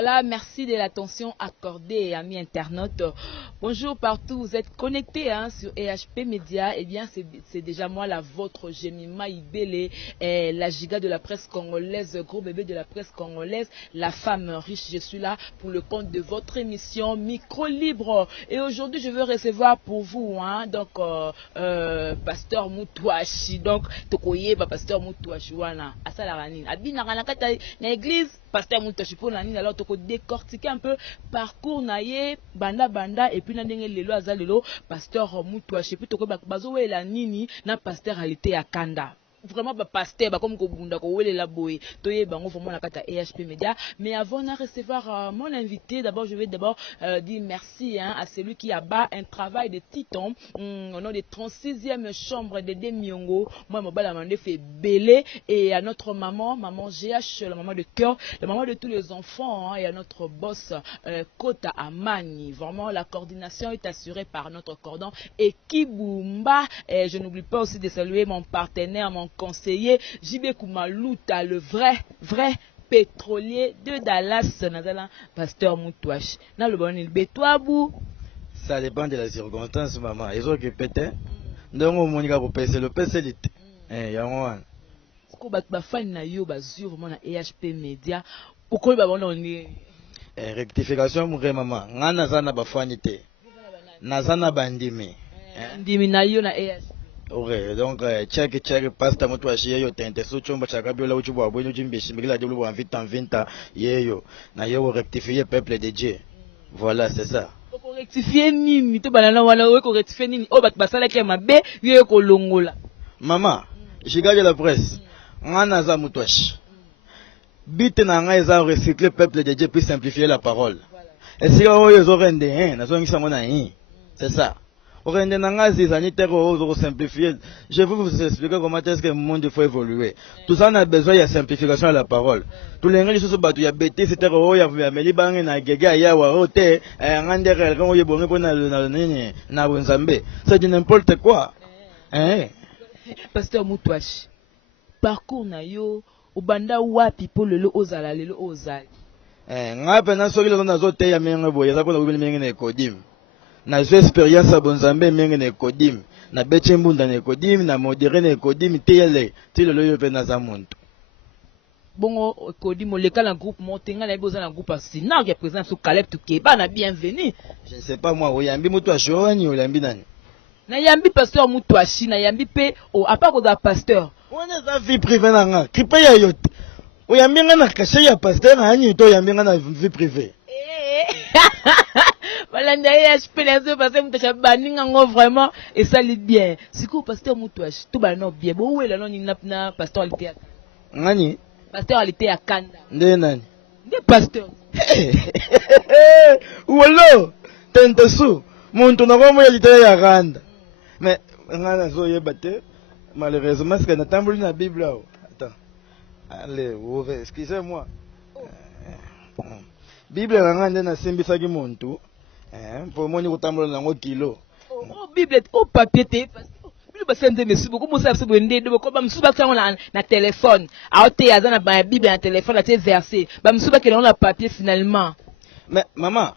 Voilà, merci de l'attention accordée, amis internautes. Bonjour partout, vous êtes connectés sur EHP Média. Eh bien, c'est déjà moi, la vôtre, Jemima Ibele, la giga de la presse congolaise, gros bébé de la presse congolaise, la femme riche. Je suis là pour le compte de votre émission Micro Libre. Et aujourd'hui, je veux recevoir pour vous, donc, Pasteur Moutouachi. Donc, Tokoye, Pasteur Moutouachi, wana, Asalarani. Abina, na église, Pasteur Moutouachi, pour l'année, alors, Toko décortiquer un peu parcours naïe, banda, et puis, na ndenge lelo, azalelo, Pasteur Moutouachi, puis Toko, bazo, la nini, na Pasteur réalité à Kanda. Vraiment pasteur comme Kobunda ko wele la boy toye bango vraiment la kata EHP Média. Mais avant de recevoir mon invité, d'abord je vais dire merci à celui qui a bas un travail de titan au nom des 36e chambre de Demiongo. Moi mon bala mandé fait belé, et à notre maman GH, la maman de cœur, la maman de tous les enfants, et à notre boss Kota Amani. Vraiment la coordination est assurée par notre cordon et Kibumba. Et je n'oublie pas aussi de saluer mon partenaire, mon conseiller JB Koumalouta, le vrai pétrolier de Dallas, Nazala, Pasteur Moutouachi. Dans le bon il betouabou. Ça dépend de la circonstance, maman. Ils ont que pété. Donc on monica pour passer le PC. Yawan. Ko ba fan na yo ba sur mon EHP Média. Pourquoi ba bon on rectification mon maman. Ngana zana ba fanité. Nazana bandimi. Ndimi na yo na EHP. Ok, donc check pasta Moutouachi yeyo tente so chomba chakabiola uchibo abwenyu jimbishi mikila debulu wa vinta yeyo na yeyo rectifier peuple de Dieu. Voilà, c'est ça. Pour rectifier nini to banana wana we ko rectifier nini o bat basala ke mabe yeyo ko longola. Maman, je garde la presse. Ngana za Moutouachi. Bite na nga eza recycler peuple de Dieu puis simplifier la parole. Et si on yezo rende na zo ngisa mona c'est ça. Je vais vous expliquer comment est-ce que le monde faut évoluer. Tout ça, on a besoin de simplification de la parole. Tous les gens qui sont battus, il y a bêté, c'était il y a Meli Bang, na Gega, il y a Warote, Ngandere, quand il y a bon, c'est n'importe quoi. Pasteur Moutouachi, parcours na yo, ubanda wapi pour le ozala, le ozali. Ngapa na soki lo na zote ya menga boye, za kona ubili menga na kodim. Na zo expérience à Bonzambe menga na kodim, na Betchembunda na kodim, na modéré na kodim tele, tele lo yo pe na za muntu. Bongo kodim le kala groupe montenga na boza na groupe asina qui est présent sur Caleb Tukeba na bienvenue. Je ne sais pas moi, oyambi mutu ashorani oyambi nani. Na yambi pasteur Moutouachi, na yambi pe o apa ko da pasteur. On est dans vie privée na nga, kripa ya yote. Oyambi nga na caché ya pasteur na ani to oyambi nga na vie privée. Voilà, je peux les parce que Moutouachi baninga ngo vraiment et ça lit bien. Siko pasteur Moutouachi, tout ba non bien. Bo wela non ni na pasteuralité. Ngani? Pasteuralité à Kanda. Nde nani? Nde pasteur. Wolo, tente sou. Muntu na kwa moyaalité ya Kanda. Mais ngana zo yeba te. Malheureusement parce que na tamboli na Bible là. Attends. Allez, excusez-moi. Bible ngana nde na simbisa ki muntu. Pour moi ni kutambola nango kilo. Oh Bible au papier te parce que Bible ba sende mesu beaucoup musa se bende de ko ba msuba ka na téléphone. A te yaza na ba Bible na téléphone na te verset. Ba msuba ke na papier finalement. Mais maman,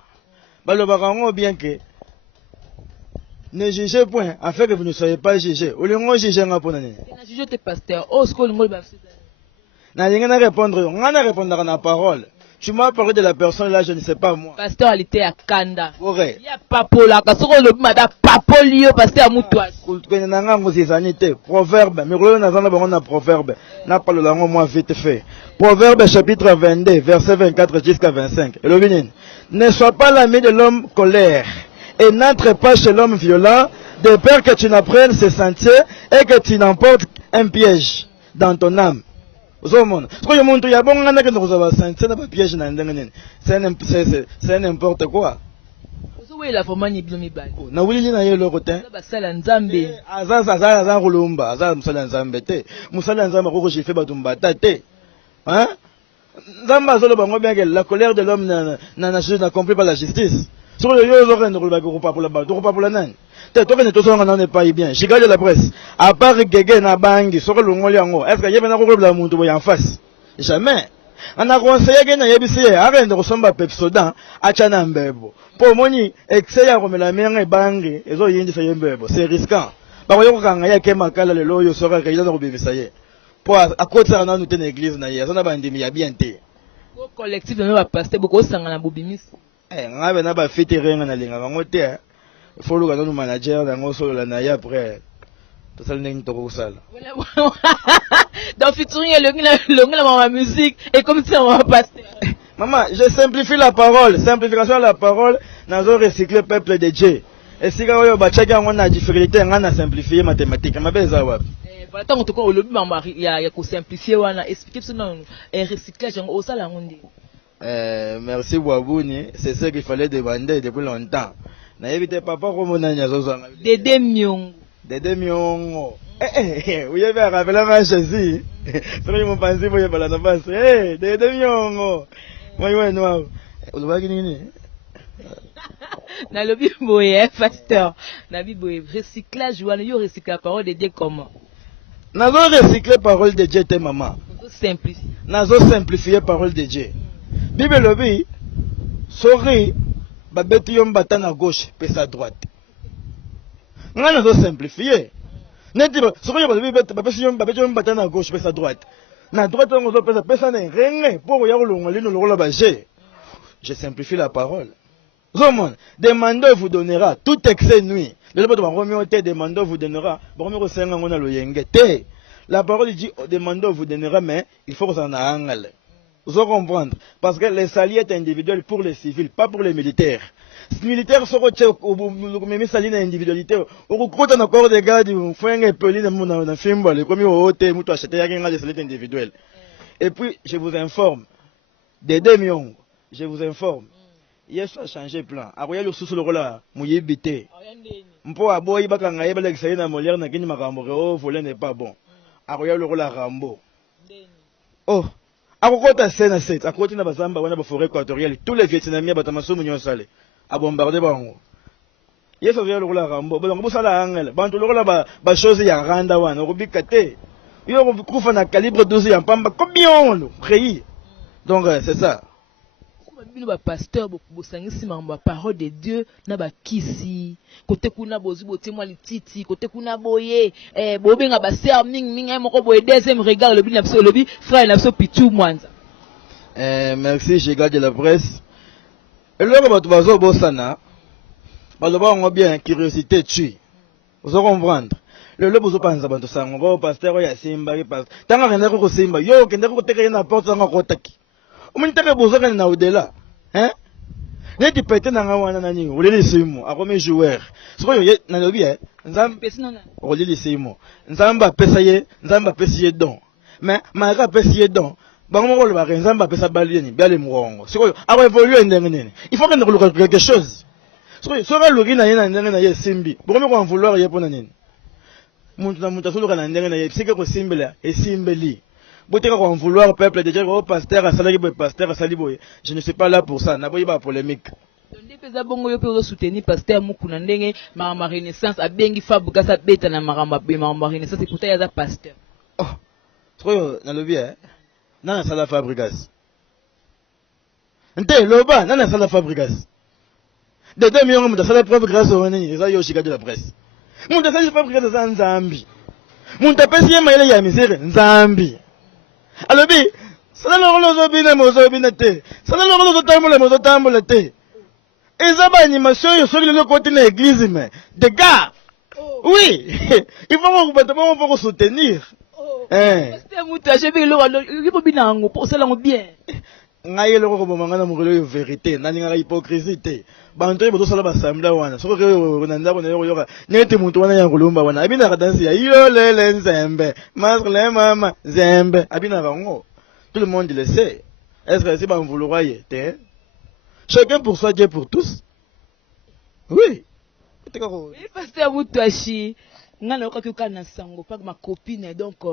baloba kango bien que ne jugez point afin que vous ne soyez pas jugés. Ou le ngo juger nga pona nini? Na juger te pasteur. Oh ce que le ngol ba. Na yenga répondre, ngana répondre na parole. Tu m'as parlé de la personne là, je ne sais pas moi. Pasteuralité à Kanda. Ouais. Il y a papola, kasoko le mada papolio pasteur Moutouachi. Kultwene nanga ngozizanité. Proverbe, mais rolo nazana bango na proverbe. Na parle lango moi vite fait. Proverbe chapitre 22, verset 24 jusqu'à 25. Et le binin. Ne sois pas l'ami de l'homme colère et n'entre pas chez l'homme violent, de peur que tu n'apprennes ses sentiers et que tu n'emportes un piège dans ton âme. C'est n'importe quoi. Na wili na yelo kote. Basala nzambe. Aza kulumba, aza musala nzambe te. Musala nzambe ko jife batumbata te. Hein? Nzamba zolo bango bien que la colère de l'homme n'accomplit pas la justice. Sur le yo zo rendre ko pa pour la ba, ko pa pour la nani. Te to ne to so ngana ne pas bien. Je regarde la presse. À part Gege na bangi, sur le ngoli yango. Est-ce que yebena ko la muntu boya en face? Jamais. ana conseiller ke na yebisi ye arende kosomba pepsodan achana mbebo po moni excès ya komela menga bangi ezo yindisa yembebo c'est risquant ba ko yokanga ya ke makala le loyo soka ke ila ko bimisa ye po akotsa na nute na église na ye azana bandimi ya bien te ko collectif na ba pasteur boko sanga na bobimisi ngabe na ba fete renga na linga bango te folo ka no manager na ngosolo la na ya après to sala ngi to ko sala dans featuring la musique et comme ça on va passer. Maman, je simplifie la parole. Simplification de la parole, nous avons recyclé le peuple de Dieu. Et si on a difficulté, on a simplifié mathématiques. Ma belle Zawab. Voilà, tant que au lobby, il y a simplifier, on a expliqué ce nom et recyclage au salon. Merci Wabouni, c'est ce qu'il fallait demander depuis longtemps. N'invitez papa comme on a dit. Dédé Myong. Dédé Myong. Vous avez rappelé ma Jésus. C'est vrai, mon pensée, vous avez la base. Dédé Myong. Moi, noir. Vous voyez qui na lobby boye pasteur na biboye recyclage wana yo recycler la parole de Dieu comment nazo recycler parole de Dieu te maman simplifier nazo simplifier parole de Dieu Bible lobby sori babeti yo mbata na gauche pesa droite nga nazo simplifier neti sori babeti yo mbata na gauche pesa droite na droite on zo pesa na renge pour ya kolonga lino lokola ba je simplifie la parole. Zomon, demandez vous donnera, tout excès nuit. Le livre de Roméo te demandez vous donnera, Roméo senga ngona lo yenge te. La parole dit demandez vous donnera, mais il faut que ça en a angle. Vous allez comprendre, parce que les salis est individuel pour les civils, pas pour les militaires. Les militaires sont même salis individualité. Au cours d'un accord de garde, vous faites un peu de film, les premiers hôtels, vous achetez des salis individuels. Et puis, je vous informe, des 2 millions, je vous informe. Yes, a changé plan. Akoya le sous le rôle là, mouyébité. Mpo aboyi bakanga yeba l'exayer na Molière na kini makambo o voler n'est pas bon. Akoya le rôle à Rambo. Oh, akokota scène 7, akoti na bazamba wana ba forêt équatoriale, tous les Vietnamiens batamaso munyo sale. A bombarder bango. Yes, akoya le rôle à Rambo. Bango sala angel. Bantu le rôle ba chose ya randa wana, robika te. Yo ko kufa na calibre 12 ya pamba combien lo créé. Donc c'est ça. Bino ba pasteur bosangisi mamba parole de Dieu na ba kisi côté kuna bozu botemwa lititi côté kuna boye bobenga ba ser ming moko boye deuxième regard le bino le bi frère na so pichu mwanza merci j'ai gardé la presse et le ba bazo bosana baloba ngo bien curiosité tue vous allez comprendre le bozo panza bantu sango pasteur ya simba ki pasteur tanga kenda ko simba yo kenda ko teka na porte nga ko taki umunitaka bozo kana na udela neti pete na nga wana nani oleli simo akome joueur sikoyo ye na lobi nzambe oleli simo nzamba pesa ye don mais maka pesa ye don bango moko le ba nzamba pesa balini bale murongo sikoyo aba évoluer ndenge nene il faut que nous regardions quelque chose sikoyo sora logi na ye na ndenge na ye simbi bokome ko en vouloir ye pona nini muntu na muntu asuluka na ndenge na ye sike ko simbela esimbeli. En vouloir peuple de dire oh pasteur à salari pasteur à saliboye je ne suis pas là pour ça n'a pas polémique donc pesa bongo yo pe soutenir pasteur mukuna ndenge ma renaissance a bengi fabuka sa beta na ma renaissance pourtant ya za pasteur oh trop na lobi na sala fabrikas nte loba na sala fabrikas de 2 millions de sala fabrikas on ni ça yo chiga de la presse mon de sala fabrikas za nzambi mon tapesi ya mayele ya misere nzambi alors bi ça n'a pas mozo te ça n'a tambola te ezaba animation yo soli le côté na église mais des gars oui il faut que soutenir pasteur muta je vais le bobina ngo pour ça la bien ngai le ko bomanga na mokolo yo vérité na linga hypocrisie te bantu bo sala ba samla wana soko ke na ndako na yo yoka nete muntu wana ya kulumba wana abina ka dansi ya yo lele nzembe masle mama zembe abina bango tout le monde le sait est-ce que c'est pas vouloir y te chacun pour soi Dieu pour tous oui pasteur Mutashi ngana okakuka na sango pas ma copine donc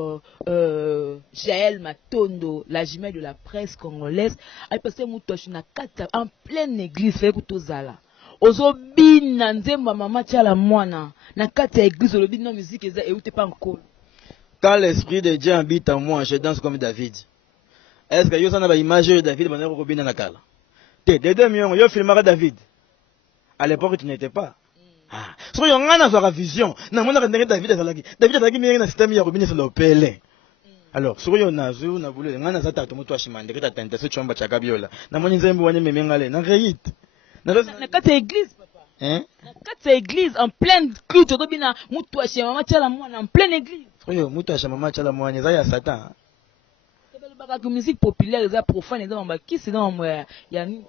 Jaël Matondo la jumelle de la presse congolaise ay pasteur Mutashi na kata en pleine église fait kutozala ozobina nzemba mama tiala mwana na kata église olobina musique eza et pas encore quand l'esprit de Dieu habite en moi je danse comme David Est-ce que yo sana ba image de David banero ko bina nakala? Te Dédé Miongo yo filmaka David. À l'époque tu n'étais pas. Ah, so yo ngana za vision. Na mona ka David azalaki. David azalaki mingi na système ya ko bina selo pele. Alors, sur yo nazu na vulu ngana za tatu mutu ashimande kita tente se chomba cha kabiola. Na moni nzembe wanye memengale na reit. Na kati église papa. Hein? Na kati église en pleine culte to bina mutu ashimama chala mwana en pleine église. Oyo mutu ashimama chala mwana za ya Satan. La musique populaire est profane dans ma qui c'est dans moi yani.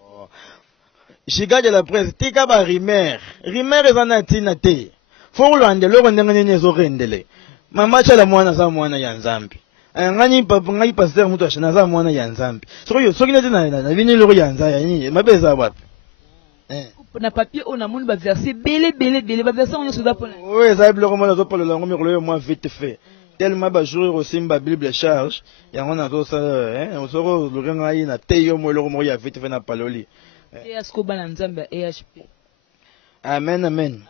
Chiga de la presse tika ba rimer. Rimer ezana tina te. Faut lwande loko ndengane nezo rendele. Mama chala mwana za mwana ya Nzambi. Ngani papa ngai pasteur mutu ashina za mwana ya Nzambi. Soki nete na vini loko ya Nzambi yani mabeza wapi? Na papier on a mon ba verset belé ba verset on est pour. Oui, ça bloko mona zo parler lango mikolo moi vite fait. Tellement ba jour aussi ma Bible charge ya on a zo ça on soro le renga ina teyo mo loko mo ya vite fait na paloli. Et est-ce que ba Nzambe EHP? Amen amen.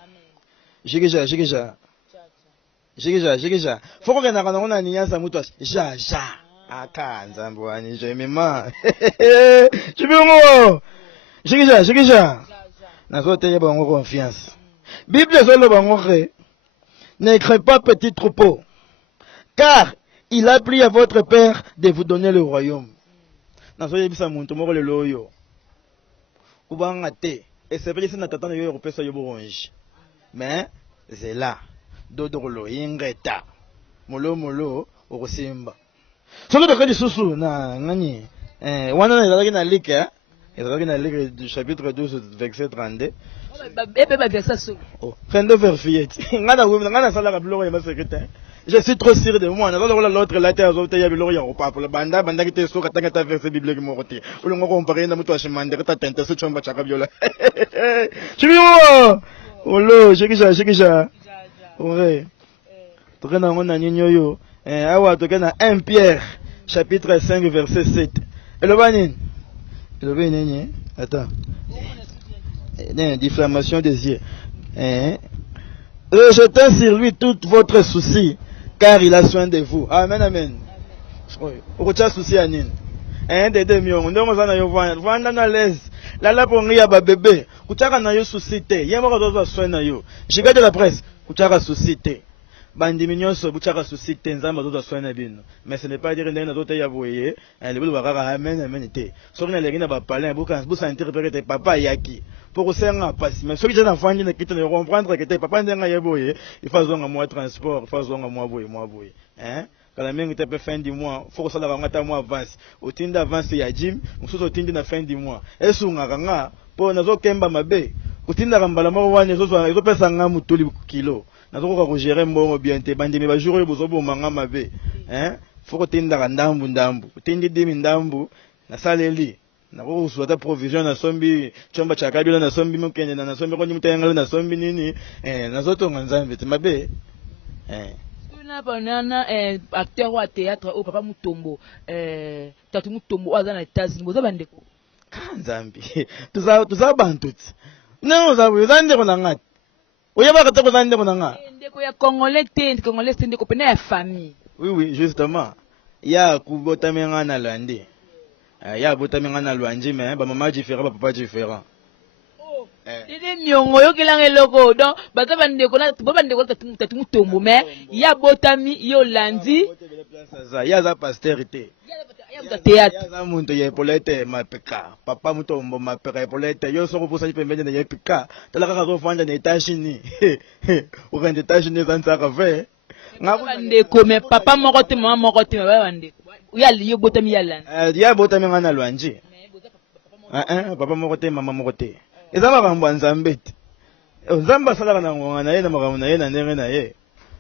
Jigeja. Faut que na kana ona nianza mutu ja. Aka Nzambe wani je mema. Chibungo. Jigeja. Na zo teyo bango confiance. Bible zo lo bango re. Ne crée pas petit troupeau. Car il a pris à votre père de vous donner le royaume. Nazo yebisa muntu moko le loyo. Kubanga te. Et c'est vrai que c'est natata yo européen yo boronge. Mais c'est là. Dodolo ingeta. Molo okosimba. Soko de kadi susu na ngani. Wana na na like du chapitre 12 verset 32. Oh, 32 verset 8. Ngana sala ka bloko ya secrétaire. Je suis trop sûr de moi. L'autre la terre il y a le au papa. Banda qui te so katanga ta verset biblique mo côté. Ou le comparer na mutu ashimande ka tente so chomba chaka biola. Chibio. Olo, shikisha. Ouais. Tokena ngona nyinyo yo. Awa tokena 1 Pierre chapitre 5 verset 7. Elobani. Attends. Diffamation des yeux. Rejetez sur lui tout votre souci, car il a soin de vous. Amen. Okocha souci anine. Dédé Miongo, ndongo sana yo vanda na l'aise. La pongi ya ba bébé. Kuchaka na yo souci te. Yemo ko zo soin na yo. Chiga de la presse. Kuchaka souci te. Bandi minyonso kuchaka souci te nzamba zo soin na bino. Mais ce n'est pas dire ndenge na zo te ya boye. Le bulu bakaka amen te. Soki na legi na ba palin buka interpréter papa yaki. Pour senga passe. Mais celui qui est enfant ne quitte ne comprendre que papa ndenga yeboye. Il faut zonga moi transport, il faut zonga moi boye. Hein? Quand la main était fin du mois, faut que ça la ngata moi avance. Au tin d'avance ya gym, mususu au tin na fin du mois. Esunga kanga po nazo kemba mabe. Au tin na kambala mo wane zo pesa nga mutuli kilo. Nazo ko gérer mbongo bien te bandi me ba jour bozo bo manga mabe. Hein? Faut que tin da ndambu. Tin di ndambu na saleli. Na ko suata provision na sombi chomba cha kabila na sombi mukende na sombi ko nyimutengala na sombi nini na zoto nganzambe mabe na banana acteur wa théâtre au papa Mutombo tatu Mutombo aza na États-Unis boza bandeko kanzambi tuza bantuti non za buzande ko nangati oyeba ka toko zande ko nanga ndeko ya congolais ndeko pena ya famille oui justement ya kubotamenga na lande. Ya botaminga na lwanji mais ba maman différent ba papa différent. Dédé Miongo yo kelanga eloko donc baza bandeko na bandeko tatu Mutombo mais ya botami yo landi ya za pastorité. Ya théâtre. Ya za muntu ye polete mapeka. Papa Mutombo mapeka polete yo soko posa pembeni na ye pika. Talaka ka zo fanda na étage ni. O rende étage ni zanza ka fe. Bandeko mais papa moko te maman moko te ba bandeko. Ya liyo botami ya landi. Ya botami ngana lwanji. Papa moko te mama moko te. Eza makambo Nzambe te. Nzambe asalaka na ngonga na ye na makambo na ye na ndenge na ye.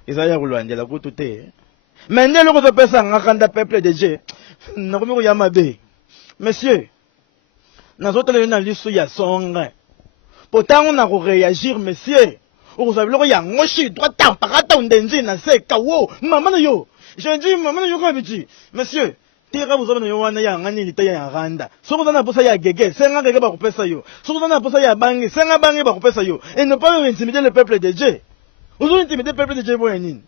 Eza ya kulwanjela kutu te. Mais ndelo ko pesa ngakanda peuple de Dieu. Nakomi ko ya mabe. Monsieur, nazotele na lisu ya songa. Pourtant on a réagir monsieur. Okozabilo ko ya ngoshi droit tampaka ndenzi na se kawo. Maman yo. Je dis maman yo ka biti. Monsieur, tira vous avez yo wana ya ngani litaya ya randa. Soko na posa ya gege, senga gege ba kopesa yo. Soko na posa ya bangi, senga bangi ba kopesa yo. Et ne pas intimider le peuple de Dieu. Vous intimider le peuple de Dieu boyenini.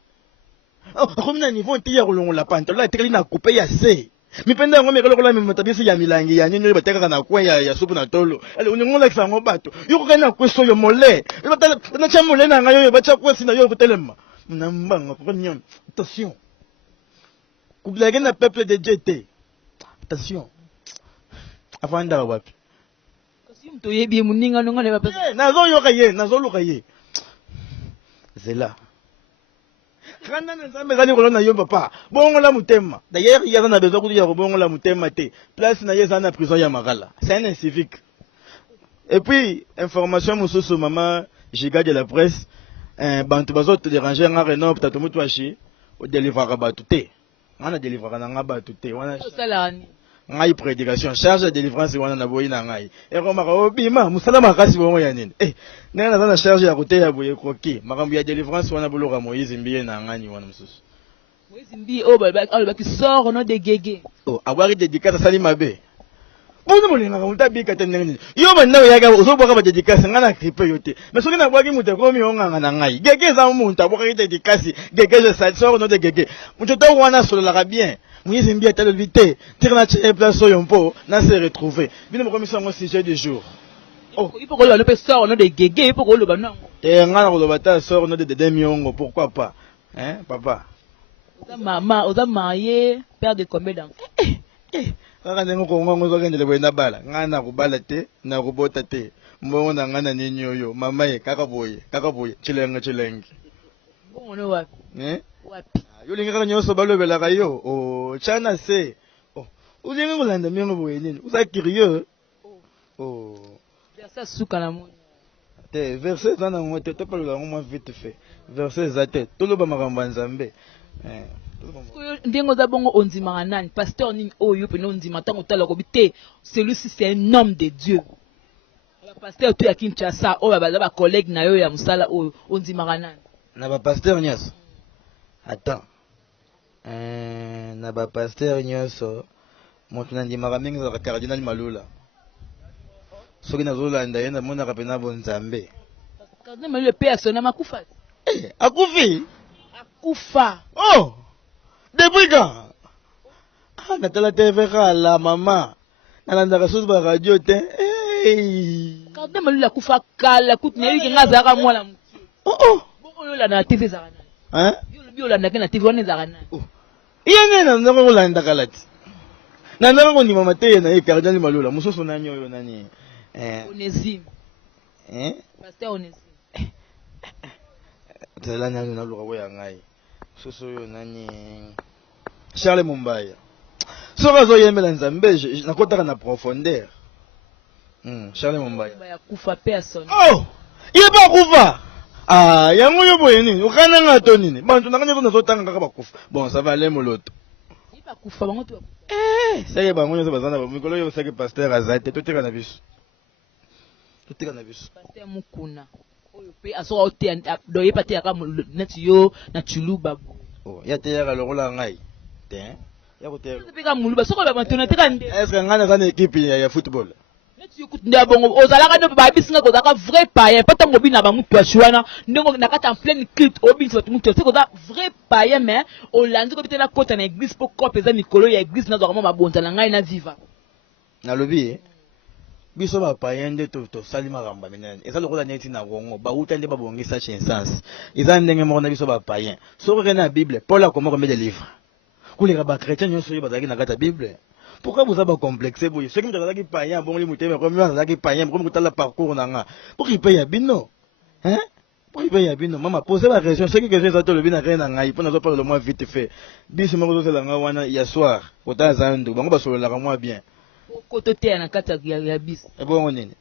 Comme na niveau tia kolongo la pantola tekeli na couper ya se. mipende yango mekelo kola mimatabisi ya milangi ya nini bateka na kwen ya supu na tolo ale uningola kisango bato yoko kana kweso yo mole na cha mole na ngayo bacha kwesi na yo kotelema na mbanga ko nyam attention kublage na peuple de JT attention afanda wapi kasi mtu yebi muninga nonga le bapesa nazo yoka ye nazo luka ye zela kana nzambe zali kolona yo papa bongo la mutema d'ailleurs il y a na besoin kuya ko bongo la mutema te place na yeza na prison ya Magala c'est un civique et puis information mususu mama giga de la presse bantu bazote déranger nga reno peut-être mutu ashi o délivrer batu te ngana délivrer na nga batu te wana salani ngai prédication charge de délivrance wana na boyi na ngai e ko maka obima musala makasi bongo ya nini nena na charge ya kote ya boye koki makambo ya délivrance wana boloka Moïse mbiye na ngani wana mususu Moïse mbi o ba ki sort no de gege abwaki dédicace sali mabe bono molinga ka mutabika tenengeni yo banda yaga ozoboka ba dédicace ngana kripe yote mais soki na bwaki mutu ko mi onga na ngai gege za muntu abwaki dédicace gege je sort no de gege mutu to wana solo la bien Moïse mbi atalo vite tire na tche place yompo na se retrouver bino mo commission mo sujet du jour il faut que le pe sort no de gege il faut que le ba nango ngana ko lo bata sort no de demi-ongo pourquoi pas papa oza marié père de combien d'enfants kaka ndenge kongongo ozokendele boye na bala ngai na kobala te na kobota te mbongo na ngai na nini oyo mama ye kaka boye chilenge bongo wapi wapi yo lingi kaka nyonso balobelaka yo chana se olingi kolanda mingo boye nini oza curieux verset suka na moni te verset eza nango te topalola yango mwa vite fait verset eza te toloba makambo ya nzambe ndenge oza bongo ondimaka nani pasteur nini oyo pene ondima ntango otala kobi te celui-ci c'est un homme de Dieu pasteur to ya Kinshasa oyo baza bacollègue na yo ya mosala oyo ondimaka nani na bapasteur nyonso attends na bapasteur nyonso moto nandimaka mingi ezalaka cardinal Malula soki nazolanda ye namonaka mpe na bonzambe cardinal Malula mpe asona makufa akufi akufa depuis quand natala tv kala mama nalandaka susu ba radio te cardinal Malula akufa kala kuti nayebi ke nga azalaka mwana mokie bongo yo olanda na tv ezalaka nani yo lobi olandaka na tv wana ezalaka nani iye ngai nanzaka kolanda kala ti nanzaka kondimama te ye na ye cardinal Malula mosusu nani oyo nani Onésime pasteur Onésime tala nani naluka koya ngai mosusu oyo nani Charles Mumbaya soki azoyembela nzambe nakotaka na profondeur Charles Mumbaya akufa pe asona ye ba akufa yango yo boye nini okananga to nini bantu nanga nyonso nazotanga kaka bakufa bon ça va aller moloto ye bakufa bango to seke bango nyonso baza na mikolo oyo seke pasteur aza te totika na biso pasteur Mukuna oyo pe asoka ote doyepa te yaka neti yo na chuluba ya te yaka lokola ngai te ya kote peka muluba soko ba bantona teka nde est-ce que ngana za na équipe ya football neti yo kutunda bongo ozalaka ndo ba bisinga ko zaka vrai païen pata ngobi na ba mutu ashwana ndongo na kata en pleine culte obi so mutu c'est ko za vrai païen mais olandi ko bitena kota na église pour corps pesa mikolo ya église na zaka ma bonza na ngai na viva na lobi biso ba païen de to sali makambo minene eza lokola neti na gongo ba uta nde ba bongisa chensance eza ndenge moko na biso ba païen soko na bible Paul a comment remettre des livres kuleka ba chrétien nyonso yo bazaki na kata bible pourquoi vous avez complexé boye ceux qui me bazaki païen bon li muteme comme yo bazaki païen comme kutala parcours nanga pour qu'il paye bino pour qu'il paye bino mama poser la question ceux qui question ça to le bina na ngai pour nazo parler le moins vite fait biso moko zo la wana hier soir kota zandu bango basolo la moi bien koto te na kata ya biso bon nini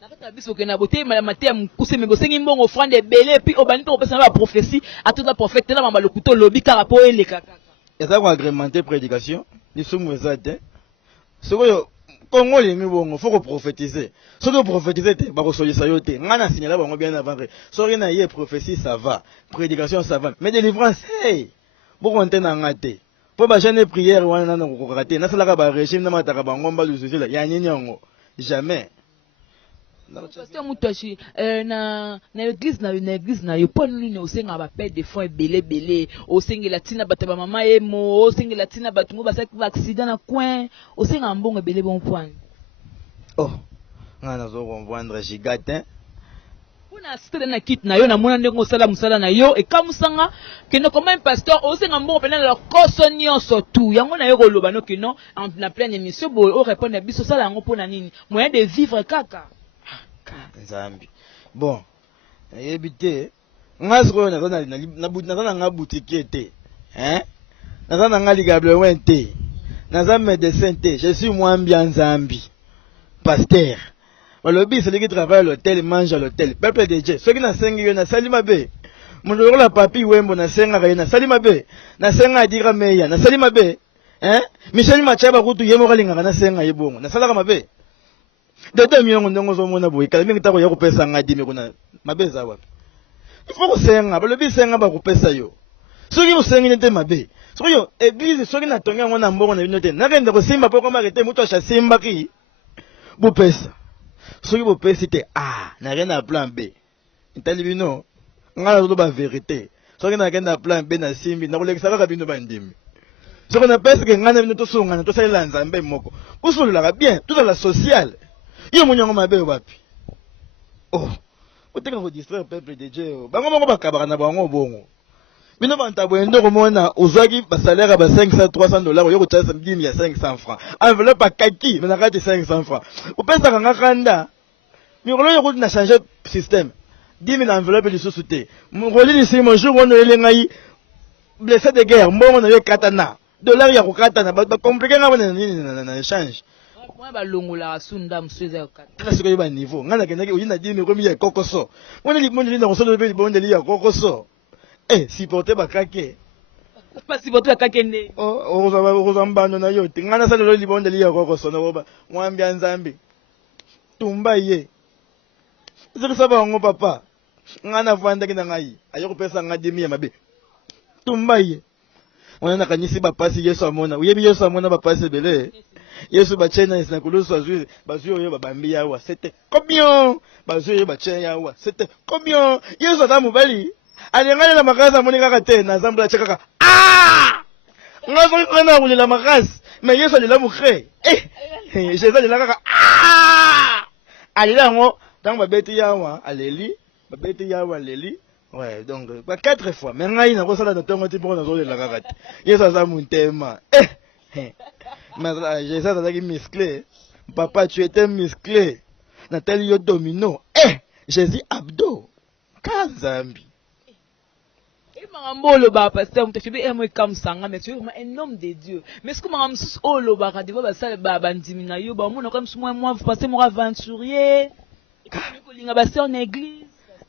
na kata biso ke na bote ma matia mukuse me bosengi mbongo offrande belé puis obani to pesa na prophétie à tout la prophète na mama lokuto lobi kaka po eleka kaka eza ko agrémenter prédication ni sumu ezate soko Congo lingi bongo faut ko prophétiser soko prophétiser te ba ko solisa yo te ngana signaler bango bien avant soko na ye prophétie ça va prédication ça va mais délivrance boko ntena ngate po ba jeune prière wana na ko rater na sala ka ba régime na mataka bango mba lususi la ya nini yango jamais Pasteur Moutachi, na église na yo pas nous au senga ba père de fonds belé au senga latina bataba mama emo au senga latina batungo ba accident na coin au senga mbongo belé bon point. Oh, ngana zo comprendre gigatin. Una assisté na kit na yo na mona ndengo sala musala na yo e kamusanga que no comme un pasteur au senga mbongo pena la kosonyo surtout yango na yo koloba no que non en la pleine émission bo o répondre biso sala yango pona nini moyen de vivre kaka. Nzambi. Bon, yebite ngasiko na nga boutique te. Hein? Na nga ligable wente. Na médecin te. Je suis moi bien Nzambi. Pasteur. Balobi celui qui travaille à l'hôtel mange à l'hôtel. Peuple de Dieu. Ceux qui na sengi yo na salima be. Mon la papi wembo na senga na salima be. Na senga dira meya na salima be. Hein? Michel Machaba kutu yemo kalinga na senga yebongo. Na salaka mabe. Dede miongo ndongo zo mona boy kala mingi tako ya kupesa ngadi me kuna mabeza wapi ifo kusenga balobi senga ba kupesa yo soki usengi nete mabe soki yo église soki na tonga ngona mbongo na binote na kende ko simba poko marete muto sha simba ki bupesa soki bupesi te na rena plan B intali bino ngala zo ba vérité soki na kenda plan B na simbi na kolekisa ka bino ba ndimi soki na pesa ke ngana bino to sunga na to salela nzambe moko kusulula bien tout la sociale. Yo munyongo mabe wapi? Oh, uteka ko distraire peuple de Dieu. Bango bango bakabaka na bango bongo. Bino bantabo endo komona uzwaki ba salaire ba $500 $300 yo ko tsa samedi ya $500. Enveloppe akaki na kati $500. Upesa kanga kanda. Mikolo yo ko na changer système. 10,000 enveloppe lisusu te. Mukoli lisi mo jour wono elengai blessé de guerre mbongo na yo katana. Dollar ya ko katana ba compliquer ngabana na échange. Moi balongola sunda msweza okata. Kasi ko ba niveau. Ngana kenaki uyina dimi ko mi ya kokoso. Wona limondi na kosolo be libonde li ya kokoso. Supporter bakake. Pas supporter bakake ne. Oza mbano na yo. Ngana sa lo libonde li ya kokoso na boba. Mwambia Nzambi. Tumba ye. Zikisa ba ngo papa. Ngana vanda kina ngai. Ayoko pesa ngadimi ya mabe. Tumba ye. Wana nakanyisi ba pasi Yesu amona. Uyebi Yesu amona ba pasi bele. Yesu bachena isna kulusu azuri bazuyo yo babambi yawa c'était combien bazuyo yo bachena yawa c'était combien Yesu adamu bali alingana na makaza moni kaka tena zambula cheka ngazo kana kulela makasi mais Yesu alila mukhe Jésus alila kaka alila ngo dans babeti yawa aleli babeti yawa aleli. Ouais, donc, 4 fois. Mais ngai na ko sala na tongo tipo na zo le la kaka. Yesu azamu ntema. Mais Jésus a dit musclé. Papa, tu étais musclé. Nathalie yo domino. Jésus abdo. Kazambi. Et Marambolo ba pasteur mtefibe emo comme sanga mais tu es un homme de Dieu. Mais ce que Maram olo ba ka deba ba sala ba bandimina yo ba mona comme moi vous passez mon aventurier. Ko linga ba sœur na église.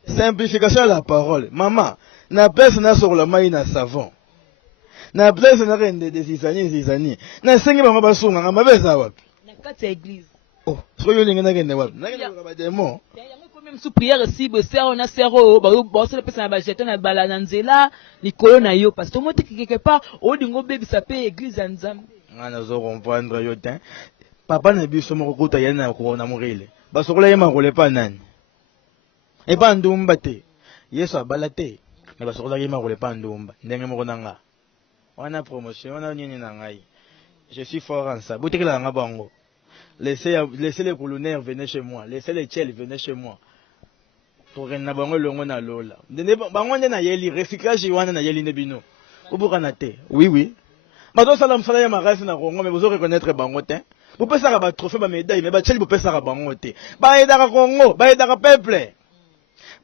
Simplification de la parole. Maman, na place na sur le maï na savon. Na place na rende des izani. Na sengi ba mabasunga nga mabeza wapi? Na kati ya église. Oh, so yo linga na rende wapi? Na rende ba demo. Yango ko même sous prière si be sero na sero ba bo se pesa na ba jeter na bala na nzela likolo na yo parce que moi te quelque part o dingo bebi sa pe église ya Nzambe. Ngana zo comprendre yo tin. Papa na biso moko kuta yana ko na morile. Ba sokola yema ko le pa nani. Et pas ndumba te. Yesu abalate. Mais ba sokola yema ko le pa ndumba. Ndenge moko nanga. On a promotion, on a nini nangai. Je suis fort en ça. Boutique la nga bango. Laissez les colonnaires venir chez moi. Laissez les tchels venir chez moi. Pour na bango longo na lola. Ndene bango na yeli recyclage wana na yeli nebino. Ubukana te. Oui. Mato salam sala ya magasi na Congo mais vous reconnaître bango te. Vous pouvez ça ba trophée ba médaille mais ba tcheli vous pouvez ça bango te. Ba edaka Congo, ba edaka peuple.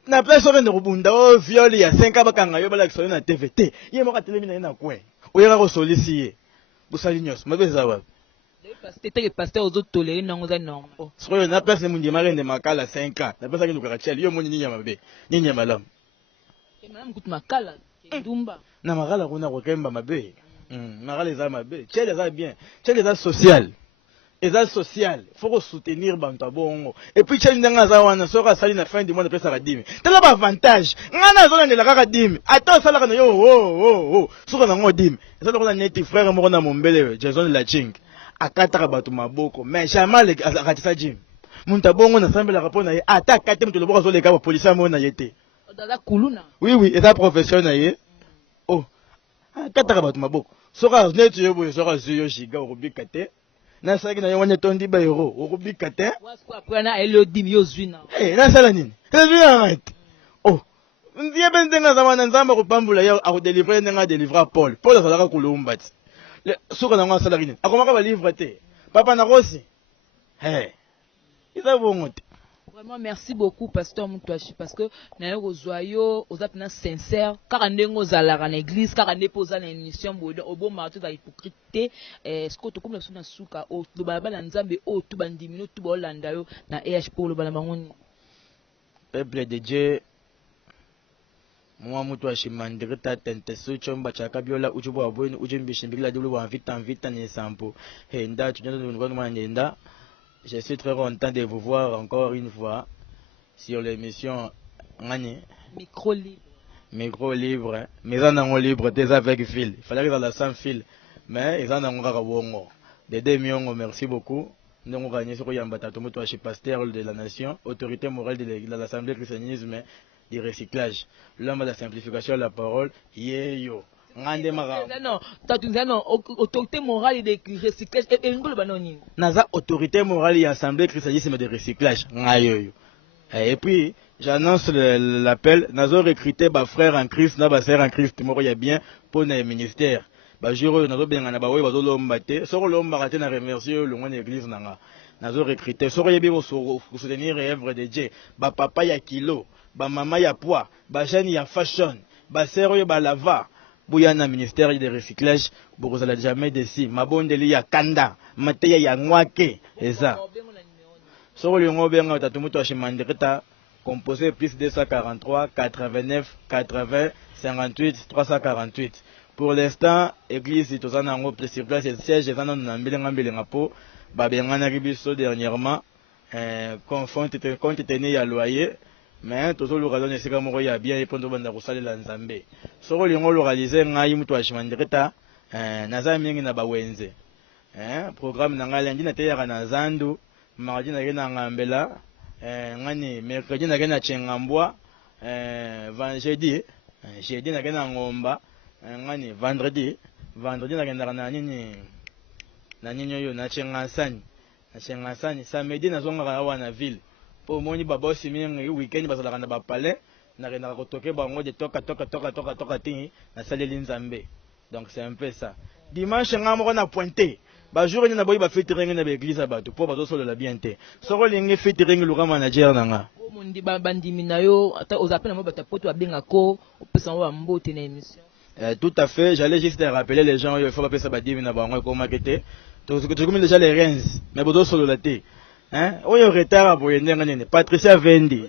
Na place on ne rubunda o viol ya 5 abakanga yo bala kisolo na TVT. Ye mo ka telemi na kwe. Oyera ko solisiye. Busali nyos, mabeza wapi? Le pasteur aux autres tolérés non aux normes. Soyo na place mundi marende makala 5 ans. Na place ki lukaka chali yo moni ninya mabe. Ninya malam. Et madame kutu makala dumba. Na makala kuna ko kemba mabe. Makala za mabe. Chali za bien. Chali za social. Eza social, faut que soutenir bantu bongo. Et puis chali ndanga za wana soka sali na fin du mois de pesa ka dimi. Tela ba avantage. Ngana zona ndela ka dimi. Ata sala kana yo soka na ngo dimi. Eza lokona neti frère moko na mombele Jason Laching. Akata ka batu maboko. Mais jamais akatisa jim. Munta bongo na sambela rapona ye ata kate mutu loboka zo leka ba police amona yete. Dada kuluna. Oui oui, eta professionnel ye. Oh. Kataka batu maboko. Soka netu yo boye soka zuyo shiga okubika te. Na saki na yone tondi ba euro okubika te. Wasko apwana elodi yo zwina. Eh, na sala nini? Zwina ngati. Oh. Ndiye bendenga zamana nzamba kupambula yo akudélivrer ndenga délivrer Paul. Paul azalaka kulumba ti. Le soka na ngwa sala nini? Akomaka ba livre te. Papa na rosi. Eh. Isa bongo te. Vraiment, merci beaucoup, Pasteur Moutouachi, parce que nous sommes aux sincères, car nous sommes à l'église, car nous sommes à l'émission, au bon marteau de l'hypocrite, ce que tu comme la souka, au Tubaba, l'Anzambe, au Tubandimino, Tubalandayo, na EH pour le Balamangoni. Peuple de Dieu, moi, Moutouachi, Mandrita, Tente, Souchomba, Chakabiola, Ujubo, Abouin, Ujimbichimbila, Dulu, en vite, et Sampo, et Nda, tu viens de nous voir, je suis très content de vous voir encore une fois sur l'émission Ngani. Micro libre. Micro libre. Mais en anglais libre, t'es avec fil. Il fallait que dans la sans fil. Mais ils en ont encore. Dédé Miongo, merci beaucoup. Nous avons gagné sur Yambata Tomoto, je suis pasteur de la nation, autorité morale de l'Assemblée christianisme du recyclage. L'homme de la simplification de la parole, Yeyo. Non, autorité morale de recyclage et ngolo banoni. Naza autorité morale et assemblée christianisme de recyclage. Et puis j'annonce l'appel, nazo recruter ba frère en Christ, na ba sœur en Christ, moko ya bien pour le ministère. Ba juro nazo benga na ba we bazo lomba te, soko lomba raté na remercier le ngone église nanga. Nazo recruter, soko yebi bo soutenir œuvre de Dieu. Ba papa ya kilo, ba mama ya poids, ba jeune ya fashion, ba sœur yo ba lava. Bouyana ministère de recyclage, Bourozala jamais d'ici. Mabondeli ya Kanda, Mateya ya Nwake, et ça. Sur le nom bien, Tatumuto Chimandireta, composé plus 243, 89, 80, 58, 348. Pour l'instant, église est aux anango, sur place et siège, et en Nambilangambilangapo, Babengana Ribiso dernièrement, compte tenu à loyer. Mais toujours l'occasion de se faire ya bien et prendre banda kusali la nzambe. Soko lingo localiser ngai mutu ashimandireta naza mingi na bawenze. Programme nanga lendi na teya na Zandu, mardi na kena ngambela, ngani mercredi na kena chengambwa, vendredi, jeudi na kena ngomba, ngani vendredi na kena na nini yo na chengasani. Na chengasani samedi na zonga kawa na ville. Pour moi, babosi mingi weekend bazalaka na ba palais na rena ko toke bango de toka tingi na saleli nzambe. Donc c'est un peu ça. Dimanche ngamo na pointé. Ba jour ni na boyi ba fitring na l'église bato pour bazo solo la bienté. Soko lingi fitring luka manager nanga. Mundi bandimi na yo ata ozapena mo bata poto abenga ko opesa wa mbote na émission. Tout à fait, j'allais juste rappeler les gens il faut pas pesa ba divi na bango ko marketer. Donc tu comme déjà les reins mais bazo solo la té. Hein? Oui, au retard, Patricia Vendi.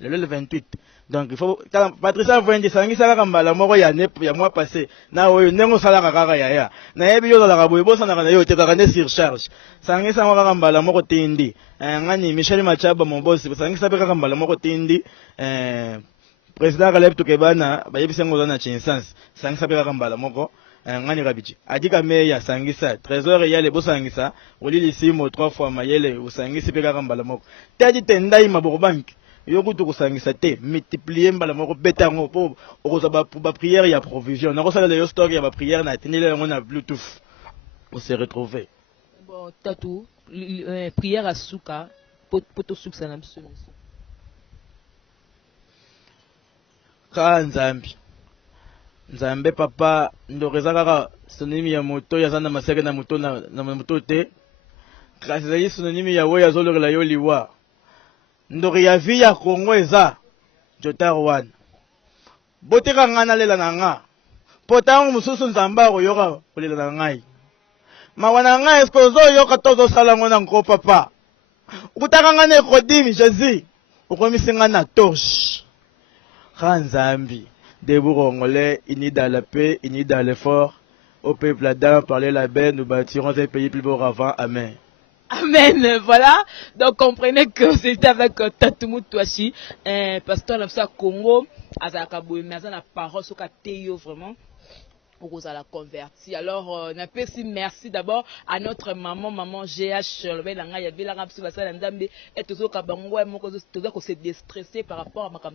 Le 28. Donc, il faut. Patricia Vendi, ça n'y sera pas la mort, il y a mois passé. Na, oui, n'est-ce pas la carrière. Na, ebi yo dans la rabouille, ça n'a yo, t'es carrément surcharge. Ça n'y sera pas la mort, tindi. Ngani, Michel Machaba, mon boss, ça n'y sera pas la mort, tindi. Président Caleb Tukebana, Bayebi Sengolana Chinsans, ça n'y sera pas la mort. Ngani Rabiji adika meya sangisa trésor yale bosangisa olili simo 3 fois mayele usangisi peka kambala moko tadi tendai maboko bank yokutu kusangisa te multiplier mbala moko betango po okoza ba prière ya provision na kosala le stock ya ba prière na tenile yango na bluetooth on se retrouver bon tatou prière à souka poto souka na biso kanzambi Nzambe papa ndoreza kaka synonyme ya moto ya zana maseke na moto na moto te kasi za synonyme ya weya zolorela yo liwa ndori ya vie ya Congo eza Jotar One boteka ngana lela na nga potango mususu nzamba koyoka kolela na ngai mawana ngai esko zo yoka tozo sala ngona nko papa ukutaka ngane kodimi Jésus ukomisinga na torche Nzambi Debout congolais, unis dans la paix, unis dans l'effort. Au peuple Adam, parler la paix, nous bâtirons un pays plus beau avant. Amen. Amen. Voilà. Donc comprenez que c'était avec Tatou Touachi, pasteur de Congo, Azakabou, mais la parole sur Kateyo vraiment. Rose à la convertie. Alors, on a fait merci d'abord à notre maman GH, et tout se déstresser par rapport à ma cam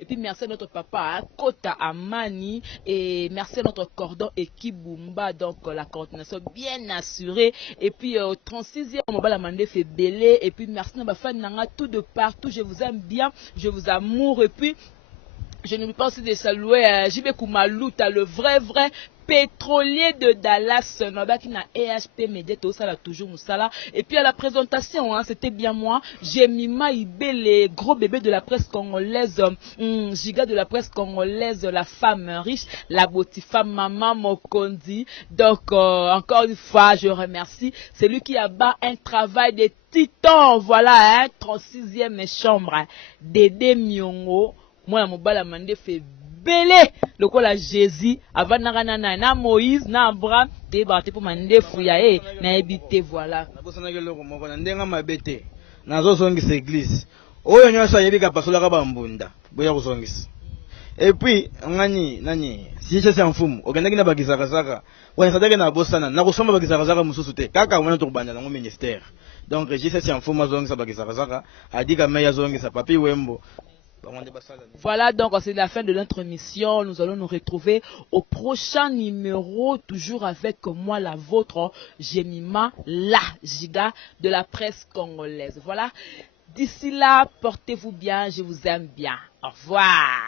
et puis merci à notre papa Kota Amani et merci à notre cordon et Kibumba, donc la coordination bien assurée, et puis au 36e on va la demander fait belé, et puis merci à ma fan tout de partout, je vous aime bien, je vous amour, et puis je n'oublie pas aussi de saluer JB Koumalouta, le vrai pétrolier de Dallas, qui na EHP Media, tout ça là toujours Moussala. Et puis à la présentation, hein, c'était bien moi, Jemima Ibele, gros bébé de la presse congolaise, giga de la presse congolaise, la femme riche, la femme maman Mokondi. Donc encore une fois, je remercie celui qui a bas un travail de titan, voilà, hein, 36e chambre, hein, Dédé Miongo. Moi, mobala mande fait belé le quoi la Jésus avant na Moïse na Abraham te baté pour mande fouya na ebité voilà na bosana ke loko moko na ndenga mabete nazo zongisa église oyo nyoso yebika pasola ka bambunda boya kuzongisa et puis nani si je sais en fumu okendaki na bakizaka saka wana sadake na bosana na kusoma bakizaka saka mususu te kaka wana to kubanda na ministère donc je sais en fumu zongisa bakizaka saka adika meya zongisa papi wembo. Voilà, donc c'est la fin de notre mission. Nous allons nous retrouver au prochain numéro, toujours avec moi, la vôtre, Jemima, la giga de la presse congolaise. Voilà, d'ici là, portez-vous bien, je vous aime bien. Au revoir.